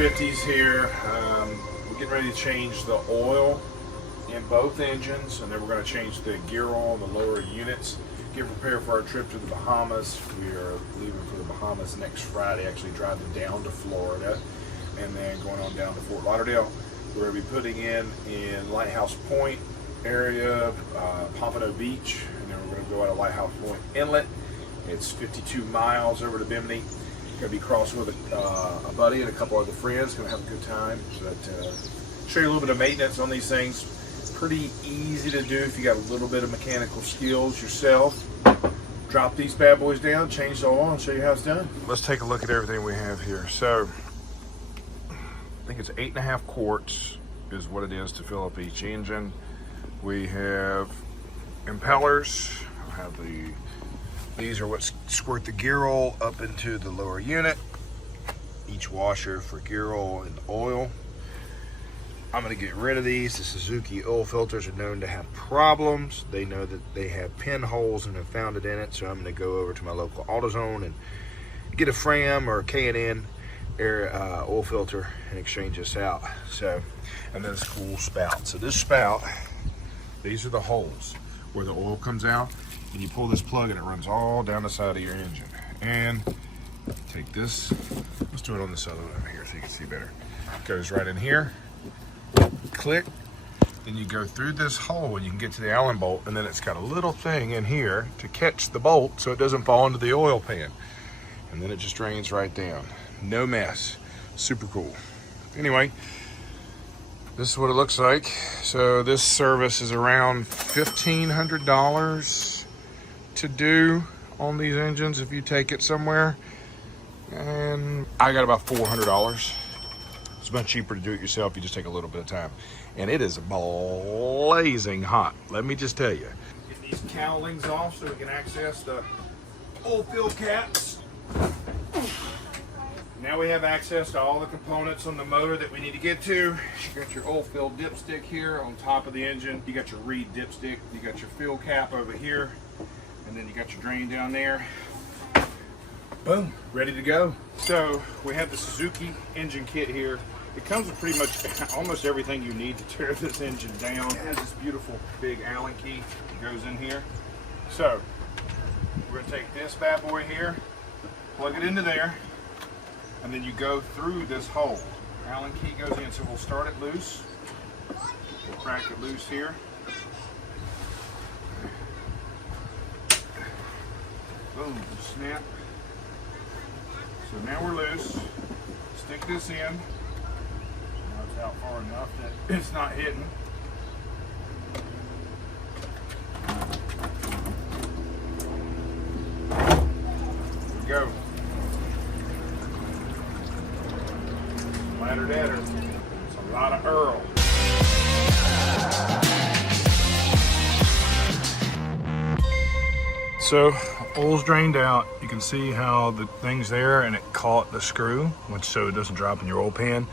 50s here. We're getting ready to change the oil in both engines, and then we're going to change the gear oil in the lower units. Get prepared for our trip to the Bahamas. We are leaving for the Bahamas next Friday, actually driving down to Florida and then going on down to Fort Lauderdale. We're going to be putting in Lighthouse Point area, Pompano Beach, and then we're going to go out of Lighthouse Point Inlet. It's 52 miles over to Bimini. Going to be crossing with a buddy and a couple other friends. Going to have a good time. So that show you a little bit of maintenance on these things. Pretty easy to do if you got a little bit of mechanical skills yourself. Drop these bad boys down, change the oil, and show you how it's done. Let's take a look at everything we have here. So I think it's 8.5 quarts is what it is to fill up each engine. We have impellers. These are what squirt the gear oil up into the lower unit. Each washer for gear oil and oil. I'm going to get rid of these. The Suzuki oil filters are known to have problems. They know that they have pinholes and have found it in it, so I'm going to go over to my local AutoZone and get a Fram or a K&N air oil filter and exchange this out. So, and then this cool spout. So this spout, these are the holes where the oil comes out, and you pull this plug and it runs all down the side of your engine. And take this, let's do it on this other one over here so you can see better. It goes right in here. Click, then you go through this hole and you can get to the Allen bolt, and then it's got a little thing in here to catch the bolt so it doesn't fall into the oil pan, and then it just drains right down. No mess. Super cool. Anyway, this is what it looks like. So this service is around $1,500 to do on these engines if you take it somewhere, and I got about $400. It's much cheaper to do it yourself. You just take a little bit of time. And it is blazing hot. Let me just tell you. Get these cowlings off so we can access the oil fill caps. Now we have access to all the components on the motor that we need to get to. You got your oil fill dipstick here on top of the engine. You got your reed dipstick. You got your fill cap over here. And then you got your drain down there. Boom, ready to go. So we have the Suzuki engine kit here. It comes with pretty much almost everything you need to tear this engine down. It has this beautiful big Allen key that goes in here. So we're gonna take this bad boy here, plug it into there, and then you go through this hole. Allen key goes in, so we'll start it loose. We'll crack it loose here. Boom, snap. So now we're loose. Stick this in. Now it's out far enough that it's not hitting. Here we go. Ladder dadder. It's a lot of Earl. So oil's drained out. You can see how the thing's there and it caught the screw, which so it doesn't drop in your oil pan.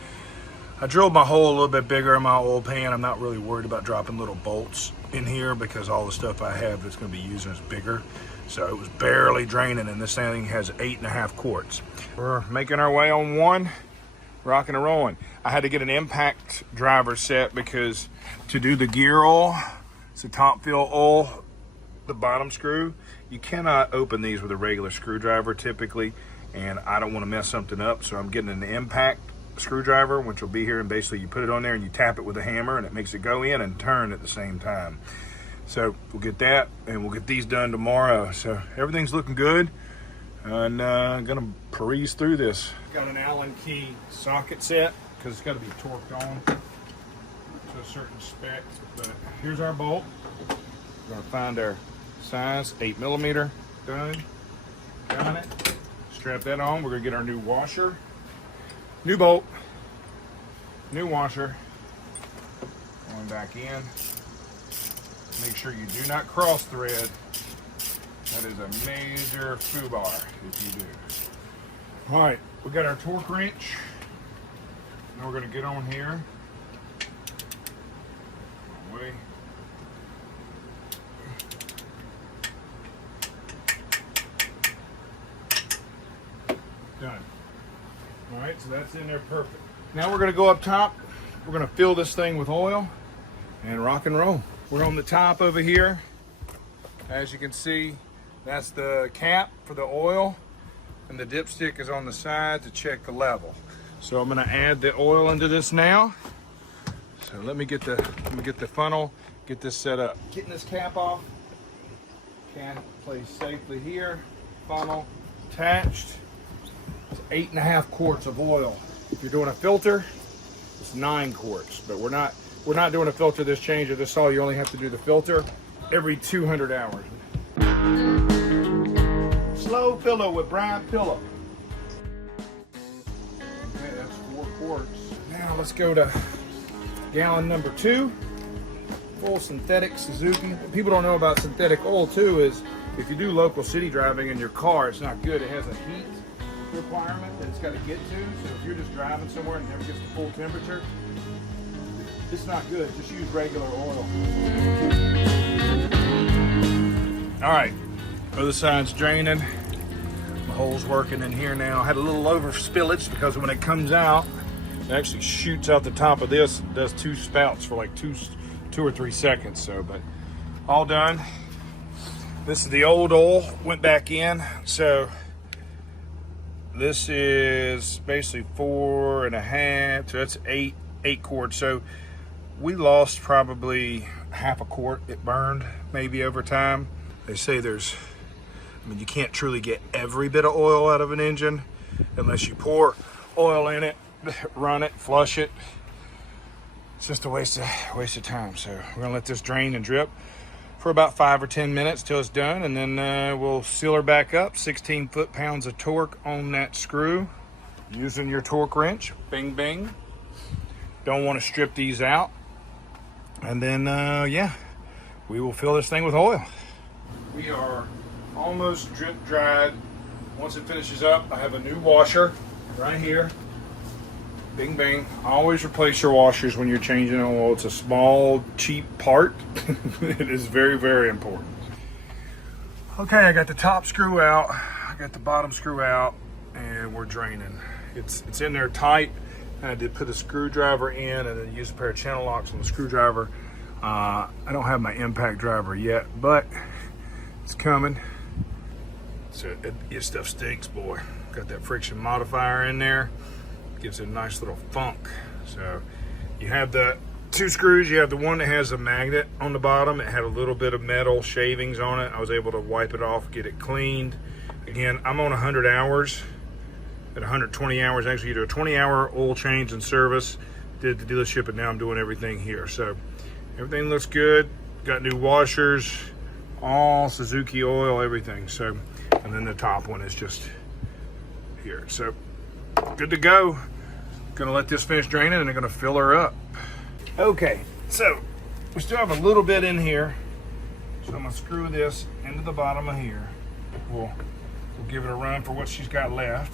I drilled my hole a little bit bigger in my oil pan. I'm not really worried about dropping little bolts in here because all the stuff I have that's going to be using is bigger. So it was barely draining, and this thing has 8.5 quarts. We're making our way on one, rocking and rolling. I had to get an impact driver set because to do the gear oil, it's a top fill oil, the bottom screw, you cannot open these with a regular screwdriver typically, and I don't want to mess something up, so I'm getting an impact screwdriver, which will be here, and basically you put it on there and you tap it with a hammer and it makes it go in and turn at the same time. So we'll get that, and we'll get these done tomorrow. So everything's looking good, and I'm gonna peruse through this. Got an Allen key socket set because it's got to be torqued on to a certain spec, but here's our bolt. We're gonna find our size, 8mm, done, got it. Strap that on. We're gonna get our new washer, new bolt, new washer, going back in. Make sure you do not cross thread. That is a major foobar if you do. All right, we got our torque wrench. Now we're gonna get on here. Away. Done. All right, so that's in there perfect. Now we're gonna go up top. We're gonna fill this thing with oil and rock and roll. We're on the top over here. As you can see, that's the cap for the oil, and the dipstick is on the side to check the level. So I'm gonna add the oil into this now. So let me get the funnel, get this set up. Getting this cap off, can place safely here, funnel attached. It's 8.5 quarts of oil. If you're doing a filter, it's 9 quarts, but we're not doing a filter this change of this all. You only have to do the filter every 200 hours. Slow pillow with Brian Pillow. Okay, that's 4 quarts. Now let's go to gallon number 2. Full synthetic Suzuki. What people don't know about synthetic oil too is if you do local city driving in your car, it's not good. It has a heat requirement that it's got to get to. So if you're just driving somewhere and it never gets to full temperature, it's not good. Just use regular oil. All right, other side's draining. The hole's working in here now. I had a little over spillage because when it comes out, it actually shoots out the top of this. It does 2 spouts for like two or 3 seconds. So, but all done. This is the old oil, went back in. So this is basically 4.5. So that's 8 quarts. So we lost probably half a quart. It burned maybe over time. They say you can't truly get every bit of oil out of an engine unless you pour oil in it, run it, flush it. It's just a waste of time. So we're gonna let this drain and drip for about 5 or 10 minutes till it's done, and then we'll seal her back up. 16 foot-pounds of torque on that screw using your torque wrench. Bing, bing. Don't want to strip these out. And then, yeah, we will fill this thing with oil. We are almost drip dried. Once it finishes up, I have a new washer right here. Bing, bing. Always replace your washers when you're changing oil. It's a small, cheap part. It is very, very important. Okay, I got the top screw out. I got the bottom screw out, and we're draining. It's in there tight. I did put a screwdriver in and then use a pair of channel locks on the screwdriver. I don't have my impact driver yet, but it's coming. So your stuff stinks, boy. Got that friction modifier in there. Gives it a nice little funk. So you have the 2 screws. You have the one that has a magnet on the bottom. It had a little bit of metal shavings on it. I was able to wipe it off, get it cleaned. Again, I'm on 100 hours. At 120 hours, actually, you do a 20-hour oil change and service. Did the dealership, and now I'm doing everything here. So everything looks good. Got new washers, all Suzuki oil, everything. So, and then the top one is just here. So good to go. Gonna let this finish draining, and I'm gonna fill her up. Okay, so we still have a little bit in here. So I'm gonna screw this into the bottom of here. We'll give it a run for what she's got left.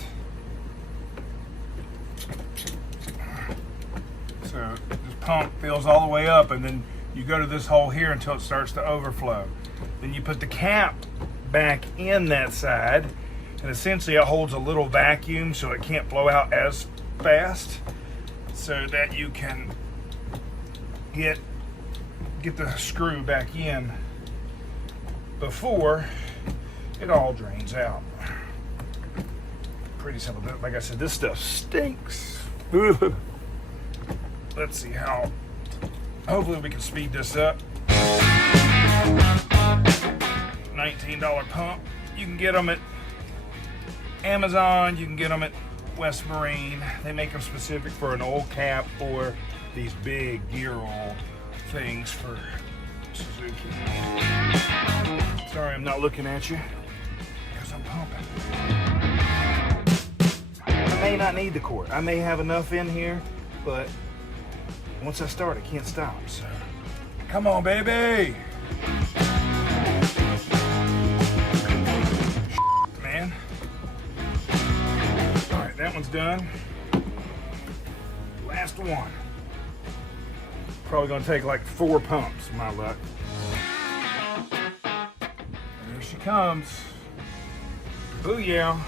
So this pump fills all the way up, and then you go to this hole here until it starts to overflow. Then you put the cap back in that side, and essentially it holds a little vacuum so it can't flow out as fast, so that you can get the screw back in before it all drains out. Pretty simple. Like I said, this stuff stinks. Let's see how, hopefully we can speed this up. $19 pump. You can get them at Amazon, you can get them at West Marine. They make them specific for an oil cap or these big gear oil things for Suzuki. Sorry, I'm not looking at you because I'm pumping. I may not need the quart. I may have enough in here, but once I start, I can't stop. So, come on, baby. Man. All right, that one's done. Last one. Probably gonna take like 4 pumps, my luck. There she comes. Booyah.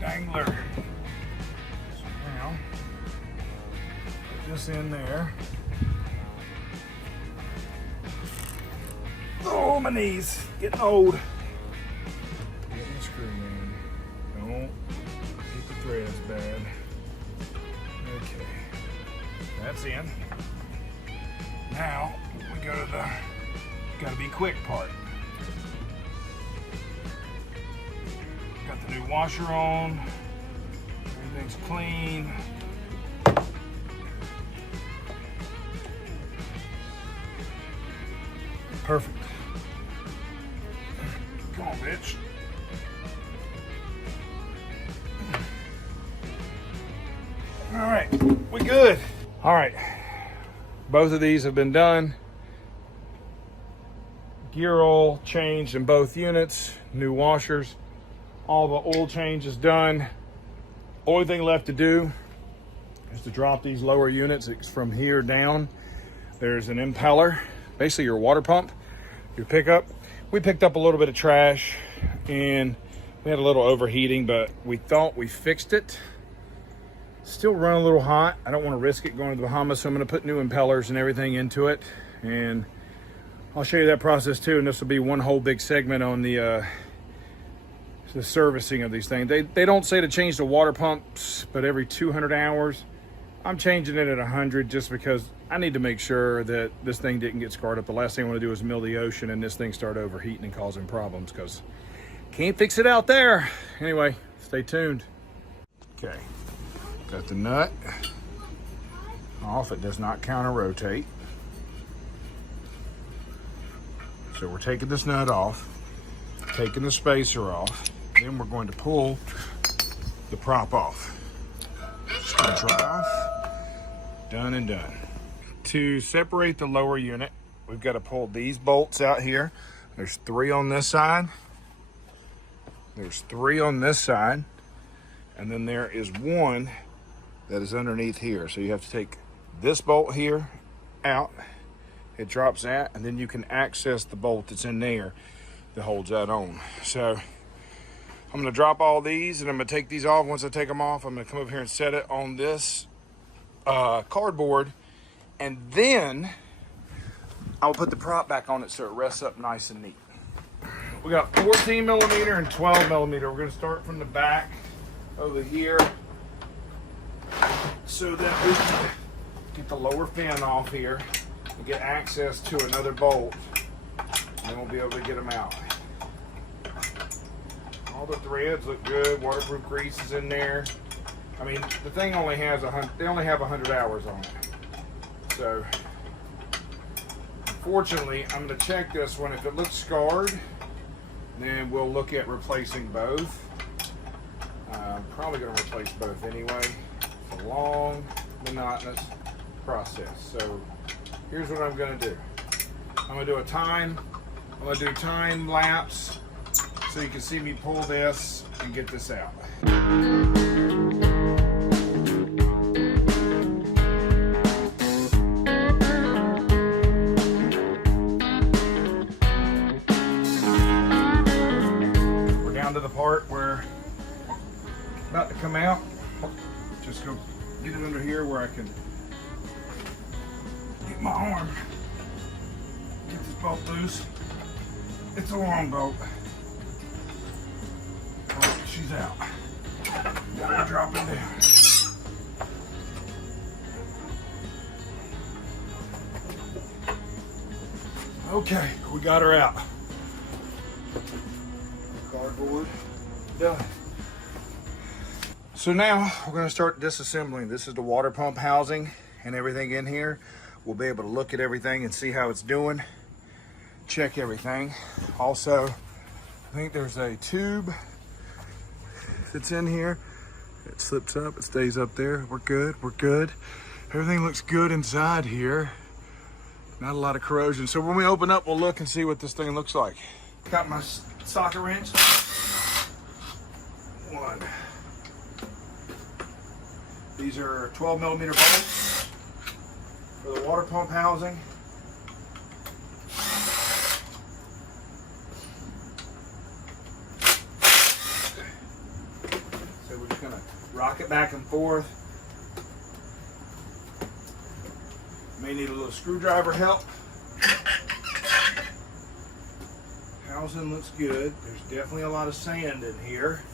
Dangler. So now, this in there. Oh, my knees, getting old. Getting the screw in. Don't get the threads bad. Okay, that's in. Now we go to the gotta be quick part. Got the new washer on. Everything's clean. Perfect. Come on, bitch. All right, we good. All right, both of these have been done. Gear oil changed in both units, new washers. All the oil change is done. Only thing left to do is to drop these lower units. It's from here down. There's an impeller, basically your water pump, your pickup. We picked up a little bit of trash and we had a little overheating, but we thought we fixed it. Still running a little hot. I don't want to risk it going to the Bahamas, so I'm going to put new impellers and everything into it. And I'll show you that process too, and this will be one whole big segment on the servicing of these things. They don't say to change the water pumps, but every 200 hours. I'm changing it at 100 just because I need to make sure that this thing didn't get scarred up. The last thing I want to do is mill the ocean and this thing start overheating and causing problems, because can't fix it out there. Anyway, stay tuned. Okay, got the nut off. It does not counter rotate. So we're taking this nut off, taking the spacer off, then we're going to pull the prop off. Screw off, done and done. To separate the lower unit, we've got to pull these bolts out here. There's 3 on this side, there's 3 on this side, and then there is 1 that is underneath here. So you have to take this bolt here out. It drops that, and then you can access the bolt that's in there that holds that on. So I'm gonna drop all these and I'm gonna take these off. Once I take them off, I'm gonna come over here and set it on this cardboard, and then I'll put the prop back on it so it rests up nice and neat. We got 14 millimeter and 12 millimeter. We're gonna start from the back over here so that we can get the lower fin off here and get access to another bolt, and then we'll be able to get them out. All the threads look good. Waterproof grease is in there. I mean, the thing only has they only have 100 hours on it. So, unfortunately, I'm going to check this one. If it looks scarred, then we'll look at replacing both. I'm probably going to replace both anyway. It's a long, monotonous process. So, here's what I'm going to do. I'm going to do I'm going to do time lapse so you can see me pull this and get this out. We're down to the part where it's about to come out. Just go get it under here where I can get my arm, get this bolt loose. It's a long bolt. Oh, she's out. Now we're dropping down. Okay, we got her out. Cardboard done. So now we're going to start disassembling. This is the water pump housing and everything in here. We'll be able to look at everything and see how it's doing, check everything. Also, I think there's a tube that's in here. It slips up, it stays up there. We're good, we're good. Everything looks good inside here. Not a lot of corrosion. So when we open up, we'll look and see what this thing looks like. Got my socket wrench. 1. These are 12 millimeter bolts for the water pump housing. So we're just gonna rock it back and forth. May need a little screwdriver help. Housing looks good. There's definitely a lot of sand in here.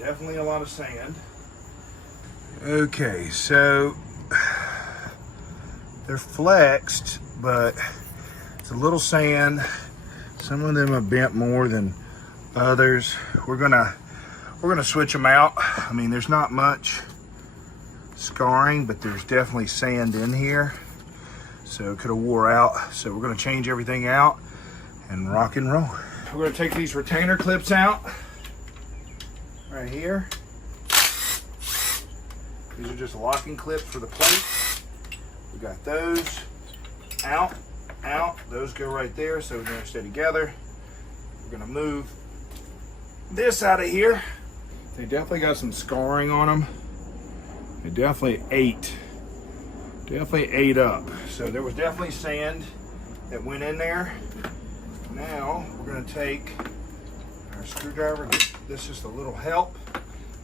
Definitely a lot of sand. Okay, so they're flexed, but it's a little sand. Some of them have bent more than others. We're gonna switch them out. I mean, there's not much scarring, but there's definitely sand in here. So it could have wore out. So we're gonna change everything out and rock and roll. We're gonna take these retainer clips out right here. These are just locking clips for the plate. We got those out. Those go right there, so they're gonna stay together. We're gonna move this out of here. They definitely got some scarring on them. They definitely ate up. So there was definitely sand that went in there. Now we're gonna take our screwdriver. This is just a little help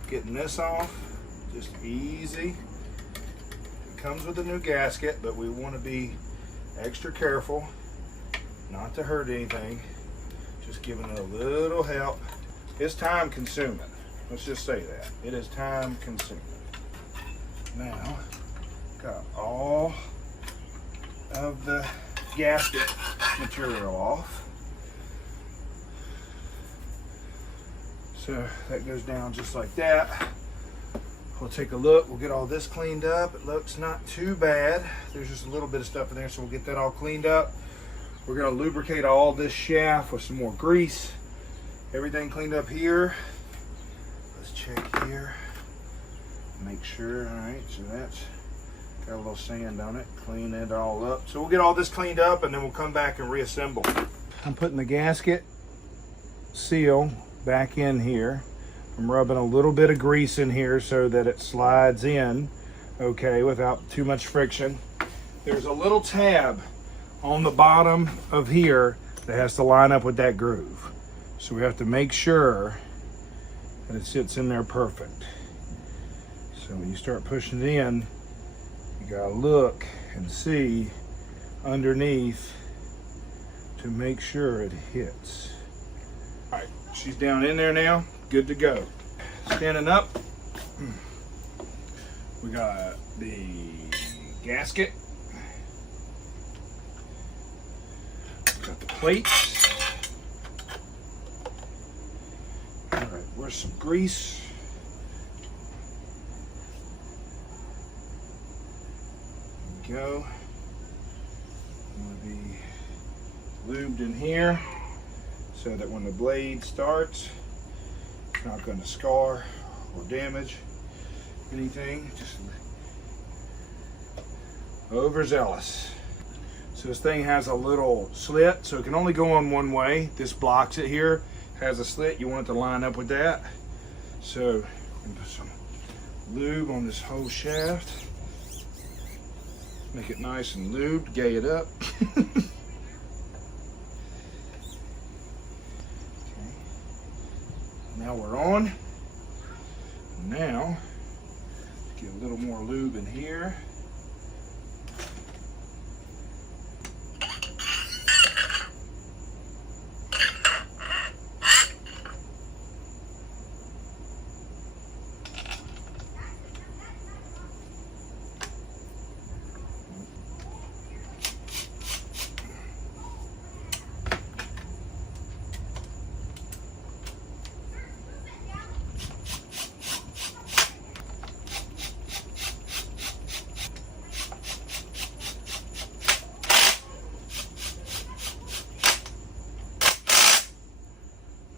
getting this off. Just easy. It comes with a new gasket, but we want to be extra careful not to hurt anything. Just giving it a little help. It's time consuming. Let's just say that. It is time consuming. Now, got all of the gasket material off. So that goes down just like that. We'll take a look. We'll get all this cleaned up. It looks not too bad. There's just a little bit of stuff in there, so we'll get that all cleaned up. We're gonna lubricate all this shaft with some more grease. Everything cleaned up here. Let's check here. Make sure, all right, so that's got a little sand on it. Clean it all up. So we'll get all this cleaned up and then we'll come back and reassemble. I'm putting the gasket seal back in here. I'm rubbing a little bit of grease in here so that it slides in, okay, without too much friction. There's a little tab on the bottom of here that has to line up with that groove. So we have to make sure that it sits in there perfect. So when you start pushing it in, you gotta look and see underneath to make sure it hits. All right, she's down in there now. Good to go. Standing up, we got the gasket. We got the plates. All right, where's some grease? There we go. Gonna be lubed in here so that when the blade starts, it's not going to scar or damage anything. Just overzealous. So this thing has a little slit, so it can only go on one way. This blocks it here. Has a slit. You want it to line up with that. So we're going to put some lube on this whole shaft. Make it nice and lubed. Gay it up. Now we're on. Now, get a little more lube in here.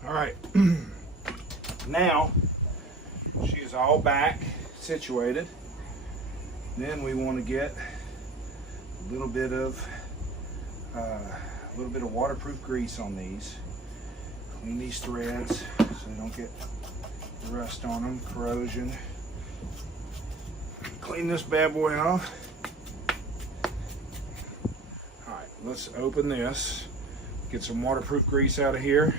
All right, now she is all back situated. Then we want to get a little bit of waterproof grease on these. Clean these threads so they don't get rust on them, corrosion. Clean this bad boy off. All right, let's open this. Get some waterproof grease out of here.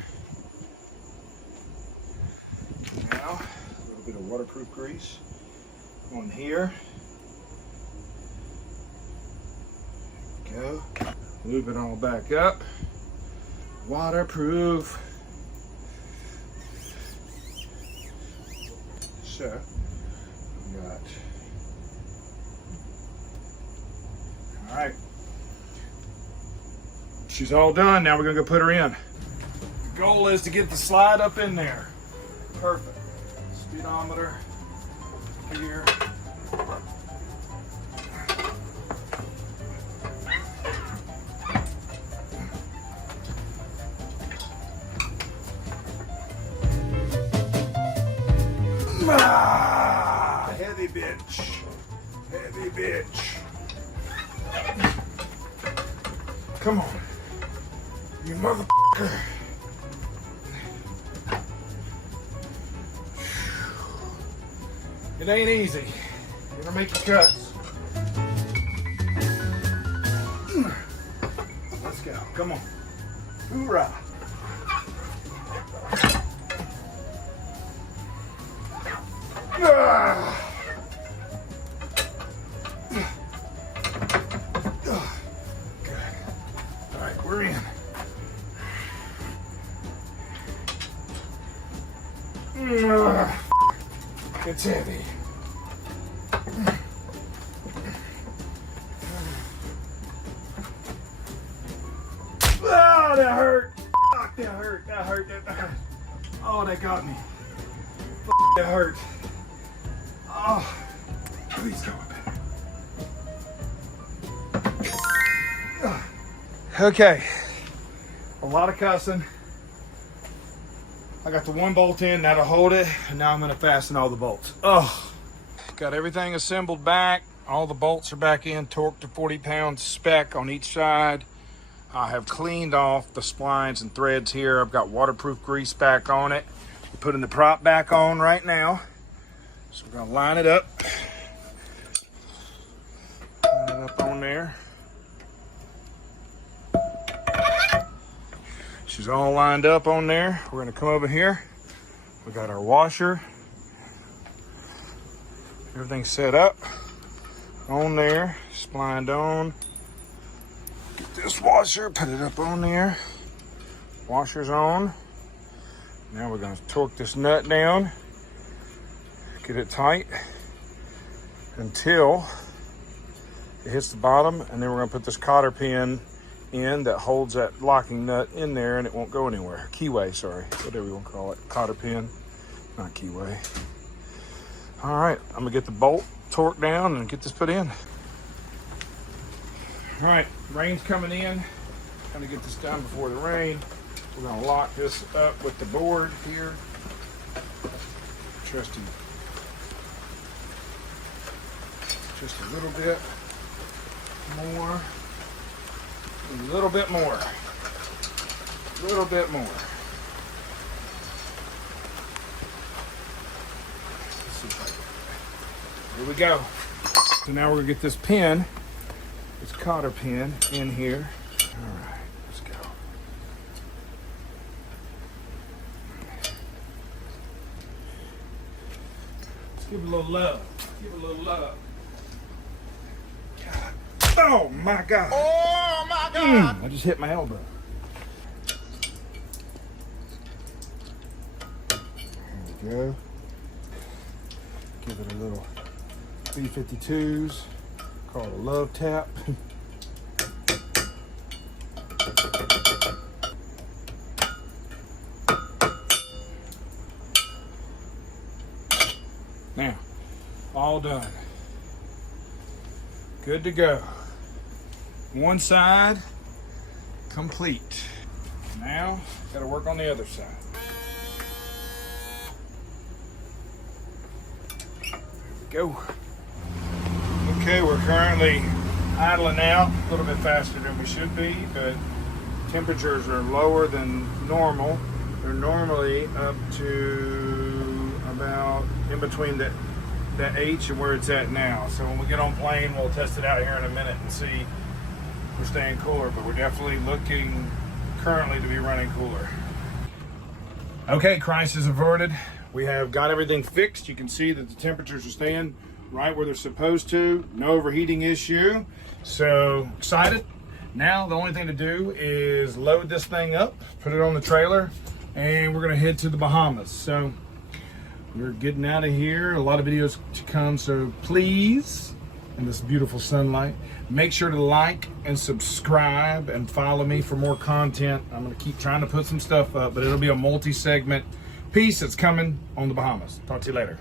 Now, a little bit of waterproof grease on here. Go. Loop it all back up. Waterproof. So, we got. All right. She's all done. Now we're gonna go put her in. The goal is to get the slide up in there. Perfect. Speedometer here. Ah, heavy bitch. Heavy bitch. Come on. You motherfucker. It ain't easy. You're gonna make your cuts. Let's go. Come on. Hoorah. Ah. Good. All right, we're in. It's heavy. Oh, that hurt. Fuck, that hurt. That hurt. That hurt. Oh, that got me. Fuck, that hurt. Oh, please go up. Okay. A lot of cussing. I got the one bolt in, now to hold it, and now I'm gonna fasten all the bolts. Oh, got everything assembled back. All the bolts are back in, torqued to 40 pounds spec on each side. I have cleaned off the splines and threads here. I've got waterproof grease back on it. We're putting the prop back on right now. So we're gonna line it up. Line it up on there. She's all lined up on there. We're gonna come over here. We got our washer. Everything's set up on there, splined on. Get this washer, put it up on there. Washer's on. Now we're gonna torque this nut down. Get it tight until it hits the bottom, and then we're gonna put this cotter pin in that holds that locking nut in there, and it won't go anywhere. Keyway, sorry, whatever you want to call it. Cotter pin, not keyway. All right, I'm gonna get the bolt torqued down and get this put in. All right, rain's coming in. Gonna get this done before the rain. We're gonna lock this up with the board here. Just a little bit more. A little bit more. A little bit more. Let's see if I can. Here we go. So now we're gonna get this pin, this cotter pin, in here. All right, let's go. Let's give it a little love. Give it a little love. God. Oh my God. Oh my God. I just hit my elbow. There we go. Give it a little B-52s. Call it a love tap. Now, all done. Good to go. One side complete. Now, gotta work on the other side. There we go. Okay, we're currently idling out a little bit faster than we should be, but temperatures are lower than normal. They're normally up to about in between that H and where it's at now. So when we get on plane, we'll test it out here in a minute and see if we're staying cooler, but we're definitely looking currently to be running cooler. Okay, crisis averted. We have got everything fixed. You can see that the temperatures are staying right where they're supposed to. No overheating issue. So excited. Now the only thing to do is load this thing up, put it on the trailer, and we're gonna head to the Bahamas. So we're getting out of here. A lot of videos to come, so please, in this beautiful sunlight, make sure to like and subscribe and follow me for more content. I'm gonna keep trying to put some stuff up, but it'll be a multi-segment piece that's coming on the Bahamas. Talk to you later.